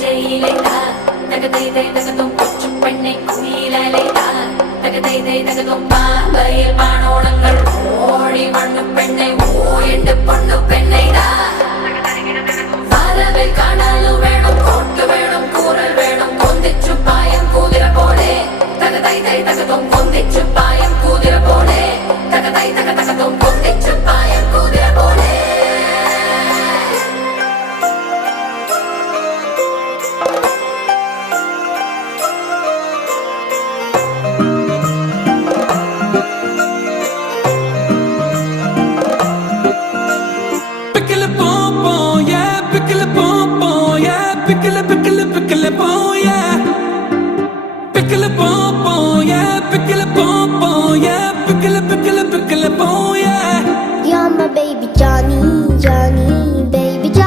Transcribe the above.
பூஞ்சையிலைதா தகதை தகதும் கொச்சு பெண்ணை குயிலலைதா தகதை தகதும் பாம்பையில் பானோடங்கள் ஓடி மண்ணு பெண்ணை ஓ என்று பொண்ணு பெண்ணைதா